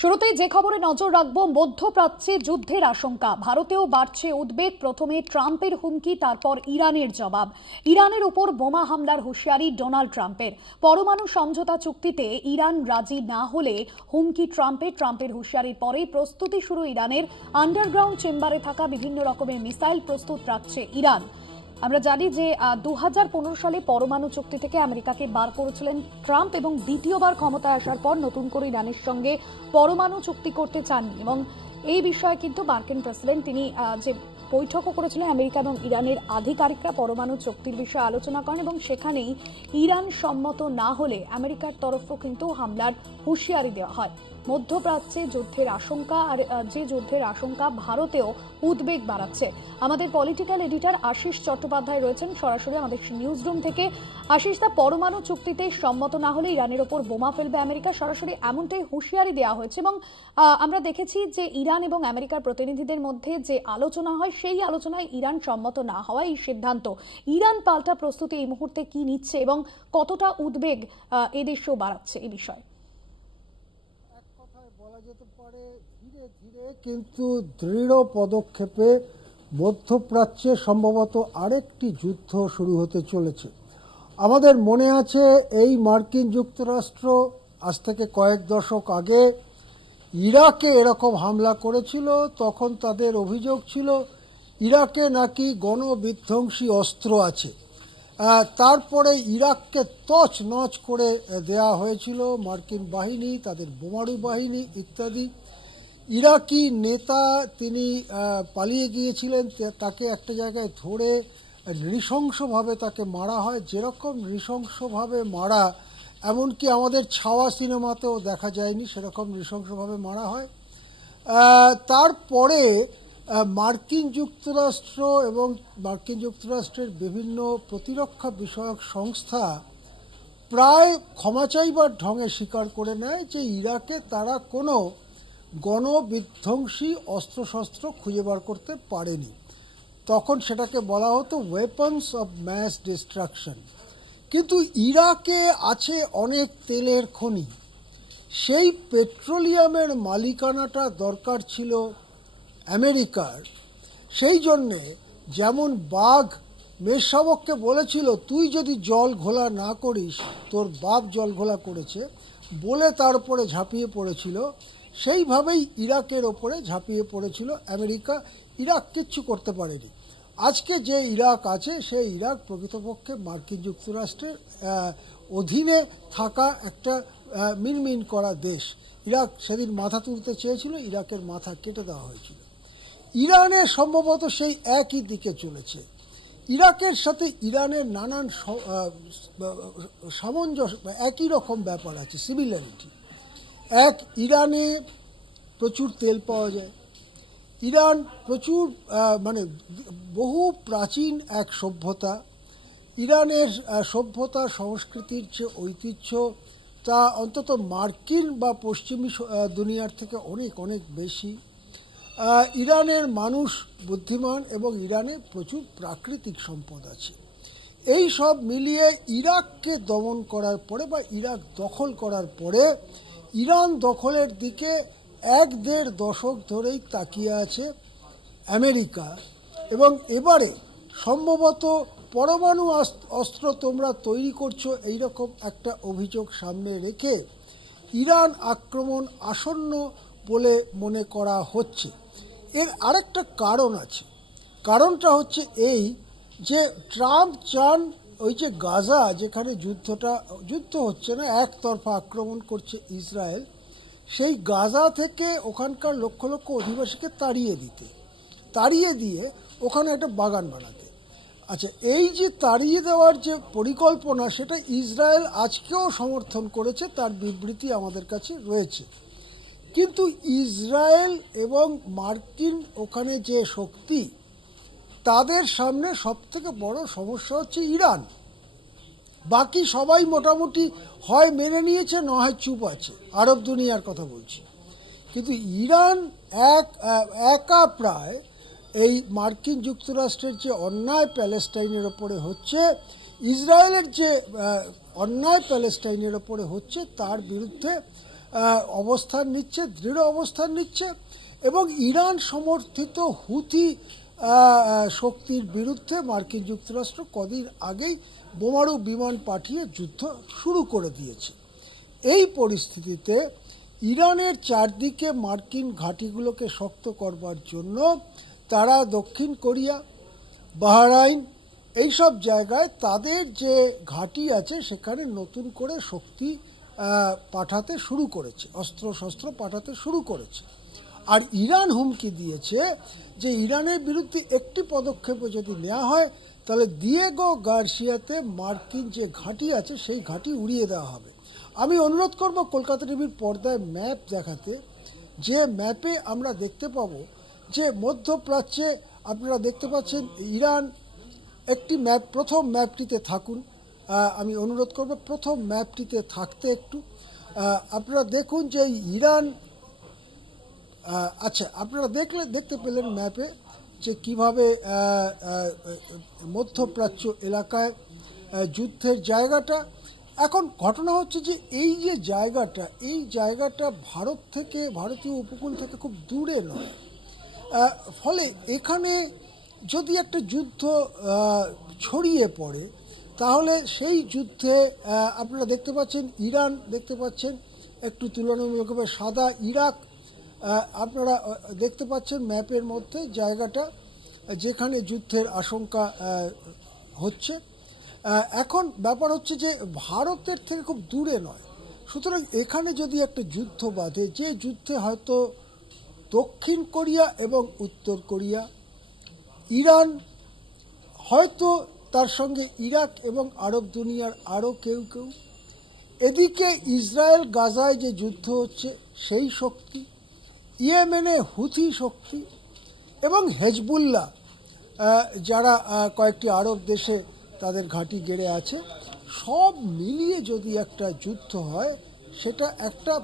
শুরুতেই যে খবরে নজর রাখব, মধ্যপ্রাচ্যে যুদ্ধের আশঙ্কা। ভারতেও বাড়ছে উদ্বেগ, প্রথমে ট্রাম্পের হুমকি, তারপর ইরানের জবাব। ইরানের উপর বোমা হামলার হুঁশিয়ারি ডোনাল্ড ট্রাম্পের। পরমাণু সমঝোতা চুক্তিতে ইরান রাজি না হলে হুমকি ট্রাম্পের ট্রাম্পের হুঁশিয়ারির পরেই প্রস্তুতি শুরু ইরানের। আন্ডারগ্রাউন্ড চেম্বারে থাকা বিভিন্ন রকমের মিসাইল প্রস্তুত রাখছে ইরান। আমরা জানি যে দু হাজার পনেরো সালে পরমাণু চুক্তি থেকে আমেরিকাকে বার করেছিলেন ট্রাম্প এবং দ্বিতীয়বার ক্ষমতায় আসার পর নতুন করে ইরানের সঙ্গে পরমাণু চুক্তি করতে চাননি এবং এই বিষয়ে কিন্তু মার্কিন প্রেসিডেন্ট তিনি যে বৈঠকও করেছিলেন আমেরিকা এবং ইরানের আধিকারিকরা পরমাণু চুক্তির বিষয়ে আলোচনা করেন এবং সেখানেই ইরান সম্মত না হলে আমেরিকার তরফও কিন্তু হামলার হুঁশিয়ারি দেওয়া হয়। মধ্যপ্রাচ্যে যুদ্ধের আশঙ্কা আর যে যুদ্ধের আশঙ্কা ভারতেও উদ্বেগ বাড়াচ্ছে। আমাদের পলিটিক্যাল এডিটর আশিস চট্টোপাধ্যায় রয়েছেন। সরাসরি আমাদের নিউজ রুম থেকে। আশিস দা, পরমাণু চুক্তিতে সম্মত না হলে ইরানের ওপর বোমা ফেলবে আমেরিকা। সরাসরি এমনটাই হুঁশিয়ারি দেওয়া হয়েছে এবং আমরা দেখেছি যে ইরান এবং আমেরিকার প্রতিনিধিদের মধ্যে যে আলোচনা হয়, সেই আলোচনায় ইরান সম্মত না হওয়া এই সিদ্ধান্ত। ইরান পাল্টা প্রস্তুতি এই মুহূর্তে কি নিচ্ছে এবং কতটা উদ্বেগ এদেশেও বাড়াচ্ছে এই বিষয়ে? ধীরে ধীরে কিন্তু দৃঢ় পদক্ষেপে মধ্যপ্রাচ্যে সম্ভবত আরেকটি যুদ্ধ শুরু হতে চলেছে। আমাদের মনে আছে এই মার্কিন যুক্তরাষ্ট্র আজ থেকে কয়েক দশক আগে ইরাকে এরকম হামলা করেছিল, তখন তাদের অভিযোগ ছিল, ইরাকে নাকি গণবিধ্বংসী অস্ত্র আছে। তারপরে ইরাককে তছ নচ করে দেয়া হয়েছিল মার্কিন বাহিনী, তাদের বোমারু বাহিনী ইত্যাদি। ইরাকি নেতা তিনি পালিয়ে গিয়েছিলেন তাকে একটা জায়গায় ধরে নৃশংসভাবে তাকে মারা হয়। যেরকম নৃশংসভাবে মারা, এমনকি আমাদের ছাওয়া সিনেমাতেও দেখা যায়নি সেরকম নৃশংসভাবে মারা হয়। তারপরে মার্কিন যুক্তরাষ্ট্র এবং মার্কিন যুক্তরাষ্ট্রের বিভিন্ন প্রতিরক্ষা বিষয়ক সংস্থা প্রায় ক্ষমা চাইবার ঢঙে স্বীকার করে নেয় যে ইরাকে তারা কোনো গণবিধ্বংসী অস্ত্রশস্ত্র খুঁজে বার করতে পারেনি। তখন সেটাকে বলা হতো ওয়েপন্স অফ ম্যাস ডিস্ট্রাকশন কিন্তু ইরাকে আছে অনেক তেলের খনি। সেই পেট্রোলিয়ামের মালিকানাটা দরকার ছিল আমেরিকার, সেই জন্যে যেমন বাঘ মেষশাবককে বলেছিল, তুই যদি জল ঘোলা না করিস, তোর বাপ জল ঘোলা করেছে। বলে তার উপরে ঝাঁপিয়ে পড়েছিল। সেইভাবেই ইরাকের ওপরে ঝাঁপিয়ে পড়েছিল আমেরিকা। ইরাক কিচ্ছু করতে পারেনি। আজকে যে ইরাক আছে, সেই ইরাক প্রকৃতপক্ষে মার্কিন যুক্তরাষ্ট্রের অধীনে থাকা একটা মিনমিন করা দেশ। ইরাক সেদিন মাথা তুলতে চেয়েছিল, ইরাকের মাথা কেটে দেওয়া হয়েছিল। ইরানে সম্ভবত সেই একই দিকে চলেছে। ইরাকের সাথে ইরানের নানান সামঞ্জস্য একই রকম ব্যাপার আছে সিমিলারিটি এক, ইরানে প্রচুর তেল পাওয়া যায়। ইরান প্রচুর মানে বহু প্রাচীন এক সভ্যতা। ইরানের সভ্যতা সংস্কৃতির যে ঐতিহ্য তা অন্তত মার্কিন বা পশ্চিমী দুনিয়ার থেকে অনেক অনেক বেশি। ইরানের মানুষ বুদ্ধিমান এবং ইরানে প্রচুর প্রাকৃতিক সম্পদ আছে। এই সব মিলিয়ে ইরাককে দমন করার পরে বা ইরাক দখল করার পরে ইরান দখলের দিকে এক দেড় দশক ধরেই তাকিয়ে আছে আমেরিকা। এবং এবারে সম্ভবত পরমাণু অস্ত্র তোমরা তৈরি করছ এইরকম একটা অভিযোগ সামনে রেখে ইরান আক্রমণ আসন্ন বলে মনে করা হচ্ছে। এর আরেকটা কারণ আছে। কারণটা হচ্ছে এই যে ট্রাম্প চান ওই যে গাজা, যেখানে যুদ্ধটা, যুদ্ধ হচ্ছে না, একতরফা আক্রমণ করছে ইসরায়েল, সেই গাজা থেকে ওখানকার লক্ষ লক্ষ অধিবাসীকে তাড়িয়ে দিতে। তাড়িয়ে দিয়ে ওখানে একটা বাগান বানাতে। আচ্ছা এই যে তাড়িয়ে দেওয়ার যে পরিকল্পনা, সেটা ইসরায়েল আজকেও সমর্থন করেছে, তার বিবৃতি আমাদের কাছে রয়েছে। কিন্তু ইসরায়েল এবং মার্কিন ওখানে যে শক্তি, তাদের সামনে সবথেকে বড় সমস্যা হচ্ছে ইরান। বাকি সবাই মোটামুটি হয় মেনে নিয়েছে, না হয় চুপ আছে। আরব দুনিয়ার কথা বলছি। কিন্তু ইরান এক, একা প্রায় এই মার্কিন যুক্তরাষ্ট্রের যে অন্যায় প্যালেস্টাইনের ওপরে হচ্ছে, ইসরায়েলের যে অন্যায় প্যালেস্টাইনের ওপরে হচ্ছে, তার বিরুদ্ধে অবস্থান নিচ্ছে দৃঢ় অবস্থান নিচ্ছে এবং ইরান সমর্থিত আহ, শক্তির বিরুদ্ধে মার্কিন যুক্তরাষ্ট্র কদিন আগেই বোমারু বিমান পাঠিয়ে যুদ্ধ শুরু করে দিয়েছে। এই পরিস্থিতিতে ইরানের চারদিকে মার্কিন ঘাঁটিগুলোকে শক্ত করবার জন্য তারা দক্ষিণ কোরিয়া বাহরাইন এইসব জায়গায় তাদের যে ঘাঁটি আছে সেখানে নতুন করে শক্তি পাঠাতে শুরু করেছে অস্ত্র শস্ত্র পাঠাতে শুরু করেছে। আর ইরান হুমকি দিয়েছে যে ইরানের বিরুদ্ধে একটি পদক্ষেপও যদি নেওয়া হয়, তাহলে দিয়েগো গার্সিয়াতে মার্কিন যে ঘাঁটি আছে, সেই ঘাঁটি উড়িয়ে দেওয়া হবে। আমি অনুরোধ করব কলকাতা টিভির পর্দায় ম্যাপ দেখাতে। যে ম্যাপে আমরা দেখতে পাব যে মধ্যপ্রাচ্যে আপনারা দেখতে পাচ্ছেন ইরান একটি ম্যাপ, প্রথম ম্যাপটিতে থাকুন। আমি অনুরোধ করব প্রথম ম্যাপটিতে থাকতে একটু। আপনারা দেখুন যে ইরান আচ্ছা আপনারা দেখলে, দেখতে পেলেন ম্যাপে যে কীভাবে মধ্যপ্রাচ্য এলাকায় যুদ্ধের জায়গাটা। এখন ঘটনা হচ্ছে যে এই যে জায়গাটা, এই জায়গাটা ভারত থেকে, ভারতীয় উপকূল থেকে খুব দূরে নয়। ফলে এখানে যদি একটা যুদ্ধ ছড়িয়ে পড়ে তাহলে সেই যুদ্ধে আপনারা দেখতে পাচ্ছেন, ইরান দেখতে পাচ্ছেন, একটু তুলনামূলকভাবে সাদা ইরাক আপনারা দেখতে পাচ্ছেন ম্যাপের মধ্যে জায়গাটা, যেখানে যুদ্ধের আশঙ্কা হচ্ছে। এখন ব্যাপার হচ্ছে যে ভারতের থেকে খুব দূরে নয়। সুতরাং এখানে যদি একটা যুদ্ধ বাঁধে, যে যুদ্ধে হয়তো দক্ষিণ কোরিয়া এবং উত্তর কোরিয়া, ইরান হয়তো তার সঙ্গে ইরাক এবং আরব দুনিয়ার আরও কেউ কেউ। এদিকে ইসরায়েল গাজায় যে যুদ্ধ হচ্ছে, সেই শক্তি, ইয়েমেনে হুথি শক্তি এবং হেজবুল্লাহ যারা কয়েকটি আরব দেশে তাদের ঘাঁটি গেড়ে আছে, সব মিলিয়ে যদি একটা যুদ্ধ হয়, সেটা একটা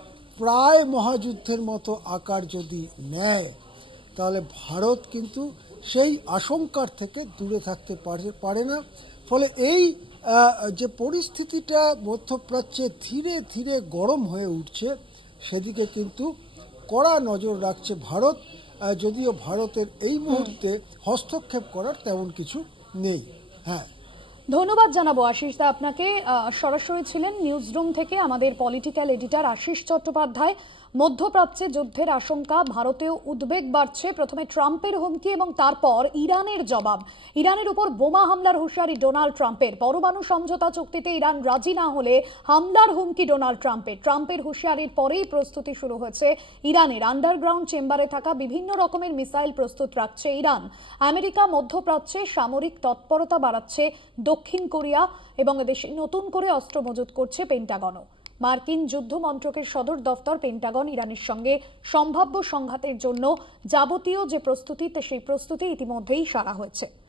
প্রায় মহাযুদ্ধের মতো আকার যদি নেয়, তাহলে ভারত কিন্তু সেই আশঙ্কার থেকে দূরে থাকতে পারে পারে না। ফলে এই যে পরিস্থিতিটা মধ্যপ্রাচ্যে ধীরে ধীরে গরম হয়ে উঠছে, সেদিকে কিন্তু কড়া নজর রাখছে ভারত। যদিও ভারতের এই মুহূর্তে হস্তক্ষেপ করার তেমন কিছু নেই। হ্যাঁ। ধন্যবাদ জানাব আশিস দা আপনাকে। সরাসরি ছিলেন নিউজ রুম থেকে আমাদের পলিটিক্যাল এডিটর আশিস চট্টোপাধ্যায়। মধ্যপ্রাচ্যে যুদ্ধের আশঙ্কা, ভারতেও উদ্বেগ বাড়ছে। প্রথমে ট্রাম্পের হুমকি এবং তারপর ইরানের জবাব। ইরানের উপর বোমা হামলার হুঁশিয়ারি ডোনাল্ড ট্রাম্পের। পরমাণু সমঝোতা চুক্তিতে ইরান রাজি না হলে হামলার হুমকি ডোনাল্ড ট্রাম্পের। ট্রাম্পের হুঁশিয়ারির পরেই প্রস্তুতি শুরু হয়েছে ইরানের। আন্ডারগ্রাউন্ড চেম্বারে থাকা বিভিন্ন রকমের মিসাইল প্রস্তুত রাখছে ইরান। আমেরিকা মধ্যপ্রাচ্যে সামরিক তৎপরতা বাড়াচ্ছে দক্ষিণ কোরিয়া এবং এদেশে নতুন করে অস্ত্র মজুত করছে পেন্টাগনও। মার্কিন যুদ্ধ মন্ত্রকের সদর দফতর পেন্টাগন ইরানের সঙ্গে সম্ভাব্য সংঘাতের জন্য যাবতীয় যে প্রস্তুতি সেই প্রস্তুতি ইতিমধ্যেই সারা হয়েছে।